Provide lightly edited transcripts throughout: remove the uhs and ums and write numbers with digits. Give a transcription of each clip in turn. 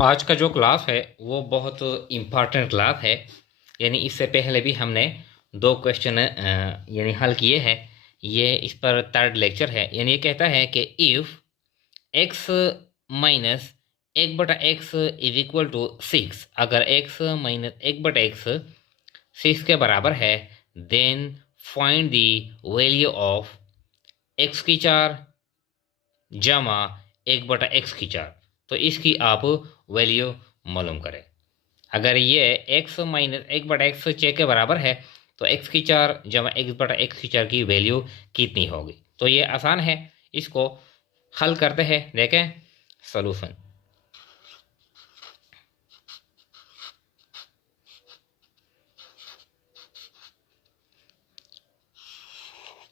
आज का जो क्लास है वो बहुत इम्पॉर्टेंट क्लास है। यानी इससे पहले भी हमने दो क्वेश्चन यानी हल किए हैं। ये इस पर थर्ड लेक्चर है। यानी ये कहता है कि इफ़ एक्स माइनस एक बटा X is equal to six, अगर एक्स माइनस एक बटा एक्स सिक्स के बराबर है, then find the value of X की चार जमा एक बटा एक्स की चार। तो इसकी आप वैल्यू मालूम करें। अगर ये x माइनस एक बटा एक्स छः के बराबर है तो x की चार जमा एक्स बटा एक्स की चार की वैल्यू कितनी होगी। तो ये आसान है, इसको हल करते हैं। देखें सॉल्यूशन।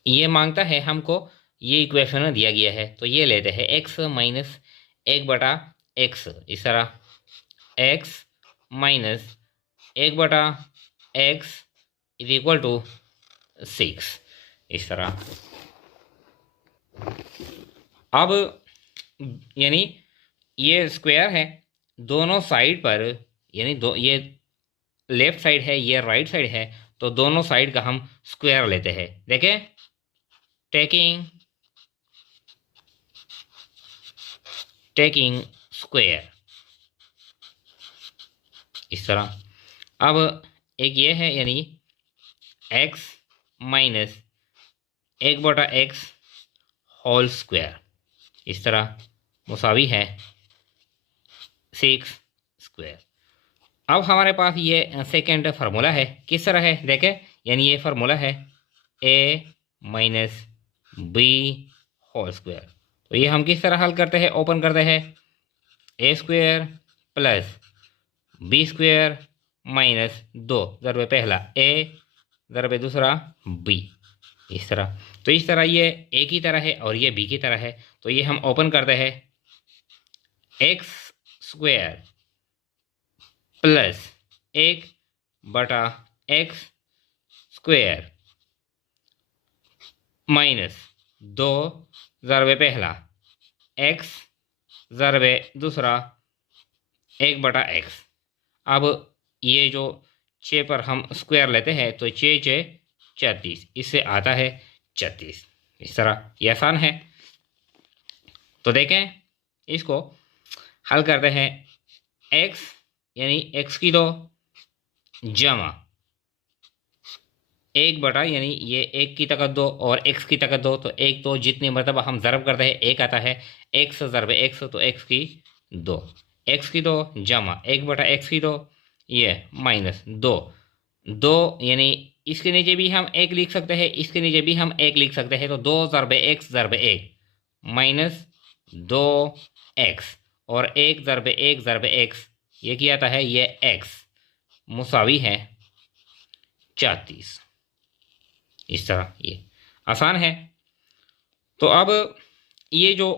ये मांगता है हमको, ये इक्वेशन दिया गया है तो ये लेते हैं x माइनस एक बटा एक्स, इस तरह x माइनस एक बटा X is equal to six, इस तरह। अब यानी ये स्क्वायर है, दोनों साइड पर, यानी दो, ये लेफ्ट साइड है ये राइट साइड है, तो दोनों साइड का हम स्क्वायर लेते हैं। देखें टेकिंग टेकिंग स्क्वायर, इस तरह। अब एक ये है, यानी x माइनस एक बटा एक्स होल स्क्वायर, इस तरह मुसावी है सिक्स स्क्वायर। अब हमारे पास ये सेकेंड फार्मूला है, किस तरह है देखें। यानी ये फार्मूला है a minus B whole square. तो ये हम किस तरह हल करते हैं, ओपन करते हैं a square plus b square minus दो ज़रबे पहला ए ज़रबे दूसरा बी, इस तरह। तो इस तरह ये ए की तरह है और ये बी की तरह है, तो ये हम ओपन करते हैं एक्स स्क्वायर प्लस एक बटा एक्स स्क्वायर माइनस दो ज़रबे पहला एक्स ज़रबे दूसरा एक बटा एक्स। अब ये जो छः पर हम स्क्वायर लेते हैं तो छः छः 36, इससे आता है 36, इस तरह। ये आसान है। तो देखें इसको हल करते हैं। x यानी x की दो जमा एक बटा, यानी ये एक की ताकत दो और x की ताकत दो, तो एक तो जितनी मरतबा हम ज़रब करते हैं एक आता है, x ज़रब x, तो x की दो, x की दो जमा एक बटा x की दो, ये माइनस दो दो, यानी इसके नीचे भी हम एक लिख सकते हैं, इसके नीचे भी हम एक लिख सकते हैं, तो दो ज़रब x ज़रब एक माइनस दो एक्स और एक ज़रब एक्स, ये क्या आता है, ये x मुसावी है 34, इस तरह। ये आसान है। तो अब ये जो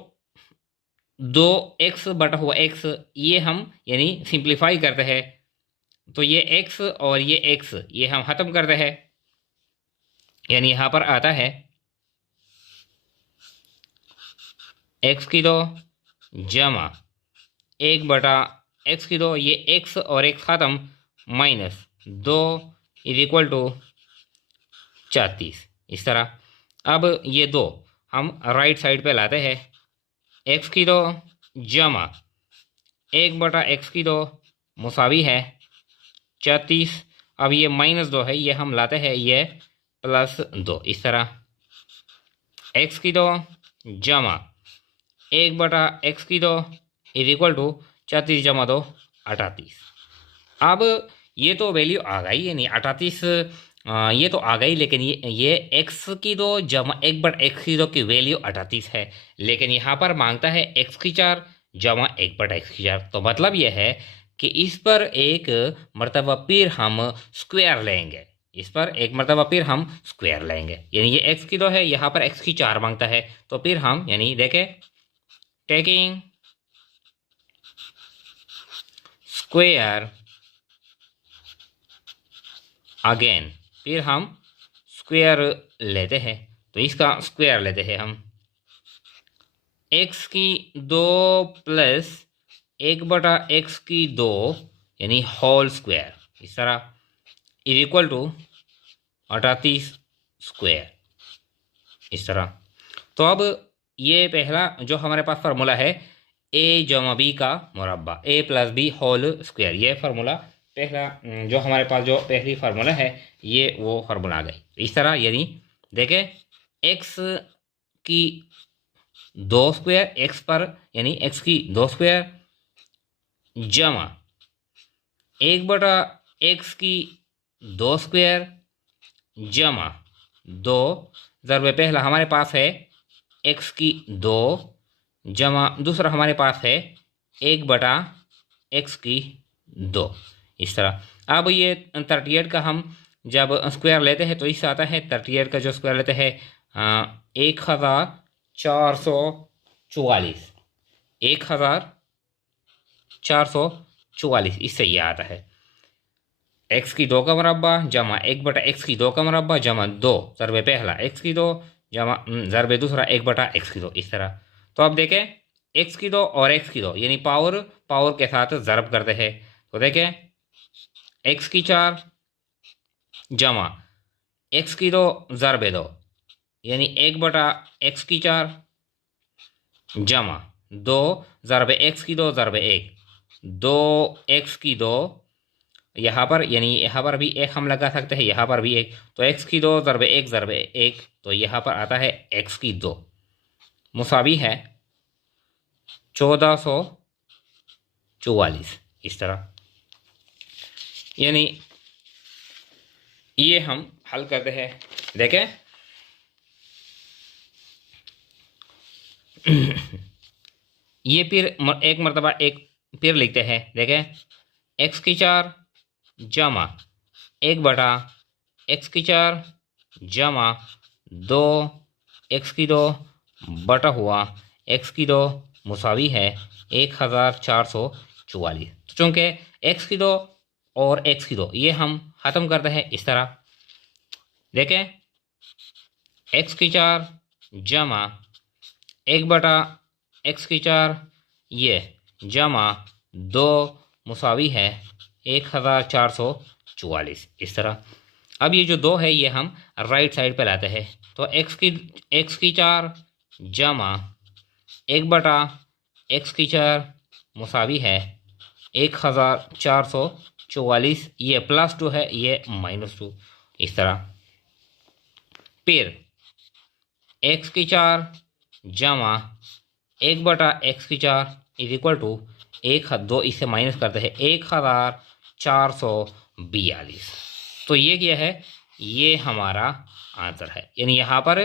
दो एक्स बटा हुआ एक्स, ये हम यानी सिंप्लीफाई करते हैं, तो ये एक्स और ये एक्स ये हम ख़त्म करते हैं। यानी यहाँ पर आता है एक्स की दो जमा एक बटा एक्स की दो, ये एक्स और एक्स ख़त्म माइनस दो इज इक्वल टू 34, इस तरह। अब ये दो हम राइट साइड पे लाते हैं, एक्स की दो जमा एक बटा एक्स की दो मुसावी है 34। अब ये माइनस दो है, ये हम लाते हैं ये प्लस दो, इस तरह। एक्स की दो जमा एक बटा एक्स की दो इज इक्वल टू 34 जमा दो 38। अब ये तो वैल्यू आ गई, यानी 38 ये तो आ गई, लेकिन ये एक्स की दो जमा एक बटा एक्स की दो की वैल्यू 38 है, लेकिन यहाँ पर मांगता है एक्स की चार जमा एक बटा एक्स की चार। तो मतलब ये है कि इस पर एक मरतबा फिर हम स्क्वायर लेंगे, इस पर एक मरतबा फिर हम स्क्वायर लेंगे। यानी ये एक्स की दो है, यहाँ पर एक्स की चार मांगता है, तो फिर हम यानी देखें टेकिंग स्क्वायर अगेन, फिर हम स्क्वायर लेते हैं, तो इसका स्क्वायर लेते हैं हम। एक्स की दो प्लस एक बटा एक्स की दो यानी होल स्क्वायर, इस तरह इज इक्वल टू 38 स्क्वायर, इस तरह। तो अब ये पहला जो हमारे पास फार्मूला है ए जमा बी का मुरब्बा, ए प्लस बी होल स्क्वायर, ये फार्मूला पहला जो हमारे पास जो पहली फार्मूला है ये वो फार्मूला आ गई इस तरह। यानी देखें एक्स की दो स्क्वायर, एक्स पर यानी एक्स की दो स्क्वायर जमा एक बटा एक्स की दो स्क्वायर जमा दो ज़रब पहला हमारे पास है एक्स की दो जमा दूसरा हमारे पास है एक बटा एक्स की दो, इस तरह। अब ये 38 का हम जब स्क्वायर लेते हैं तो इससे आता है 38 का जो स्क्वायर लेते हैं 1444, 1444, इससे ये आता है एक्स की दो का मुरब्बा जमा एक बटा एक्स की दो का मुरब्बा जमा दो ज़रब पहला एक्स की दो जमा ज़रब दूसरा एक बटा एक्स की दो, इस तरह। तो अब देखें एक्स की दो और एक्स की दो यानी पावर पावर के साथ ज़रब करते हैं, तो देखें एक्स की चार जमा एक्स की दो ज़रब दो यानी एक बटा एक्स की चार जमा दो ज़रब एक्स की दो ज़रब एक, दो एक्स की दो यहाँ पर यानी यहाँ पर भी एक हम लगा सकते हैं, यहाँ पर भी एक, तो एक्स की दो ज़रब एक, तो यहाँ पर आता है एक्स की दो मुसावी है 1444, इस तरह। यानी ये हम हल करते हैं, देखें ये फिर एक मरतबा एक फिर लिखते हैं, देखें एक्स की चार जमा एक बटा एक्स की चार जमा दो एक्स की दो बटा हुआ एक्स की दो मुसावी है 1444। तो चूँकि एक्स की दो और एक्स की दो ये हम ख़त्म करते हैं इस तरह, देखें एक्स की चार जमा एक बटा एक्स की चार ये जमा दो मुसावी है 1444, इस तरह। अब ये जो दो है ये हम राइट साइड पे लाते हैं, तो एक्स की चार जमा एक बटा एक्स की चार मुसावी है 1444, ये +2 है ये -2, इस तरह। फिर एक्स की चार जमा एक बटा एक्स की चार इज इक्वल टू एक दो इससे माइनस करते हैं 1442। तो ये क्या है, ये हमारा आंसर है। यानी यहाँ पर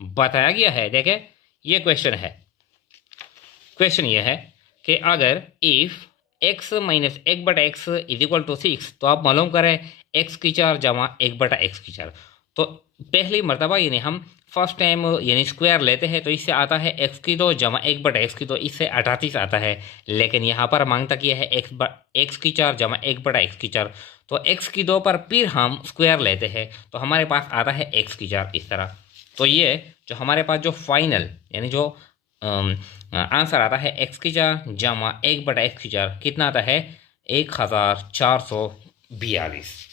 बताया गया है, देखें ये क्वेश्चन है, क्वेश्चन ये है कि अगर इफ़ x माइनस एक बटा एक्स इज इक्वल टू 6, तो आप मालूम करें एक्स की चार जमा एक बटा एक्स की चार। तो पहली मरतबा यानी हम फर्स्ट टाइम यानी स्क्वायर लेते हैं तो इससे आता है एक्स की दो जमा एक बटा एक्स की दो, इससे 38 आता है। लेकिन यहाँ पर मांगता किया है एक्स की चार जमा एक बटा एक्स की चार, तो एक्स की दो पर फिर हम स्क्वायर लेते हैं तो हमारे पास आता है एक्स की चार, इस तरह। तो ये जो हमारे पास जो फाइनल यानी जो आंसर आता है एक्स की चार जमा एक बटा एक्स की चार कितना आता है 1442।